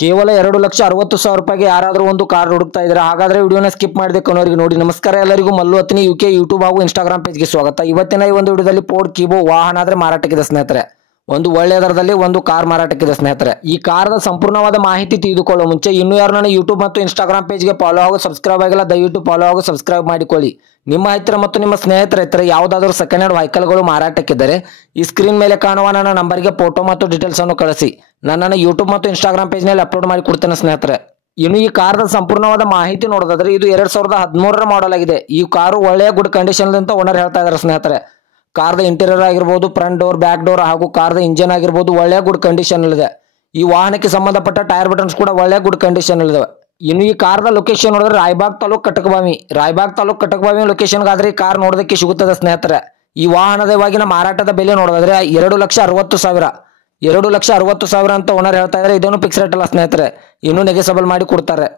ಕೇವಲ 2,60,000 ರೂಪಾಯಿಗೆ ಯಾರಾದರೂ ಒಂದು ಕಾರ್ ಹುಡುಕ್ತಾ ಇದ್ದಾರೆ. ಹಾಗಾದ್ರೆ ವಿಡಿಯೋನ ಸ್ಕಿಪ್ ಮಾಡದೆ ಕೊನೆವರೆಗೆ ನೋಡಿ. ನಮಸ್ಕಾರ ಎಲ್ಲರಿಗೂ, ಮಲ್ಲು ಹತ್ನಿ ಯುಕೆ ಯೂಟ್ಯೂಬ್ ಹಾಗೂ ಇನ್ಸ್ಟಾಗ್ರಾಮ್ ಪೇಜ್ಗೆ ಸ್ವಾಗತ. ಇವತ್ತಿನ ಈ ಒಂದು ವಿಡಿಯೋದಲ್ಲಿ ಫೋರ್ಡ್ ಕೀಬೋ ವಾಹನ ಆದ್ರೆ ಮಾರಾಟಕ್ಕಿದೆ ಸ್ನೇಹಿತರೆ. ಒಂದು ಒಳ್ಳೆಯ ದರದಲ್ಲಿ ಒಂದು ಕಾರ್ ಮಾರಾಟಕ್ಕಿದೆ ಸ್ನೇಹಿತರೆ. ಈ ಕಾರದ ಸಂಪೂರ್ಣವಾದ ಮಾಹಿತಿ ತಿಳಿದುಕೊಳ್ಳುವ ಮುಂಚೆ ಇನ್ನೂ ಯಾರು ನನ್ನ ಯೂಟ್ಯೂಬ್ ಮತ್ತು ಇನ್ಸ್ಟಾಗ್ರಾಮ್ ಪೇಜ್ಗೆ ಫಾಲೋ ಹಾಗೂ ಸಬ್ಸ್ಕ್ರೈಬ್ ಆಗಿಲ್ಲ, ದಯವಿಟ್ಟು ಫಾಲೋ ಹಾಗೂ ಸಬ್ಸ್ಕ್ರೈಬ್ ಮಾಡಿಕೊಳ್ಳಿ. ನಿಮ್ಮ ಹತ್ತಿರ ಮತ್ತು ನಿಮ್ಮ ಸ್ನೇಹಿತರ ಹತ್ತಿರ ಯಾವುದಾದರೂ ಸೆಕೆಂಡ್ ಹ್ಯಾಂಡ್ ವೆಹಿಕಲ್ಗಳು ಮಾರಾಟಕ್ಕಿದ್ದರೆ ಈ ಸ್ಕ್ರೀನ್ ಮೇಲೆ ಕಾಣುವ ನನ್ನ ನಂಬರ್ಗೆ ಫೋಟೋ ಮತ್ತು ಡೀಟೇಲ್ಸ್ ಅನ್ನು ಕಳಿಸಿ. ನನ್ನ ಯೂಟ್ಯೂಬ್ ಮತ್ತು ಇನ್ಸ್ಟಾಗ್ರಾಮ್ ಪೇಜ್ನಲ್ಲಿ ಅಪ್ಲೋಡ್ ಮಾಡಿ ಕೊಡ್ತೇನೆ ಸ್ನೇಹಿತರೆ. ಇನ್ನು ಈ ಕಾರದ ಸಂಪೂರ್ಣವಾದ ಮಾಹಿತಿ ನೋಡೋದಾದ್ರೆ ಇದು 2013ರ ಮಾಡೆಲ್ ಆಗಿದೆ. ಈ ಕಾರು ಒಳ್ಳೆಯ ಗುಡ್ ಕಂಡೀಷನ್ ಅಂತ ಓನರ್ ಹೇಳ್ತಾ ಇದ್ದಾರೆ ಸ್ನೇಹಿತರೆ. ಕಾರ್ದ ಇಂಟೀರಿಯರ್ ಆಗಿರ್ಬೋದು, ಫ್ರಂಟ್ ಡೋರ್, ಬ್ಯಾಕ್ ಡೋರ್ ಹಾಗೂ ಕಾರ್ದ ಇಂಜಿನ್ ಆಗಿರ್ಬೋದು ಒಳ್ಳೆಯ ಗುಡ್ ಕಂಡೀಷನ್ ಇದೆ. ಈ ವಾಹನಕ್ಕೆ ಸಂಬಂಧಪಟ್ಟ ಟೈರ್ ಬಟನ್ಸ್ ಕೂಡ ಒಳ್ಳೆಯ ಗುಡ್ ಕಂಡೀಷನ್ ಇದೆ. ಇನ್ನು ಈ ಕಾರ್ದ ಲೊಕೇಶನ್ ನೋಡಿದ್ರೆ ರಾಯಬಾಗ್ ತಾಲೂಕ್ ಕಟಕಬಾವಿ ಲೊಕೇಶನ್ಗಾದ್ರೆ ಈ ಕಾರ್ ನೋಡೋದಕ್ಕೆ ಸಿಗುತ್ತದೆ ಸ್ನೇಹಿತರೆ. ಈ ವಾಹನದ ಇವಾಗಿನ ಮಾರಾಟದ ಬೆಲೆ ನೋಡೋದಾದ್ರೆ 2,60,000 2,60,000 ಅಂತ ಓನರ್ ಹೇಳ್ತಾ ಇದ್ದಾರೆ. ಇದನ್ನು ಫಿಕ್ಸ್ ರೇಟ್ ಅಲ್ಲ ಸ್ನೇಹಿತರೆ, ಇನ್ನೂ ನೆಗೆಸಬಲ್ ಮಾಡಿ ಕೊಡ್ತಾರೆ.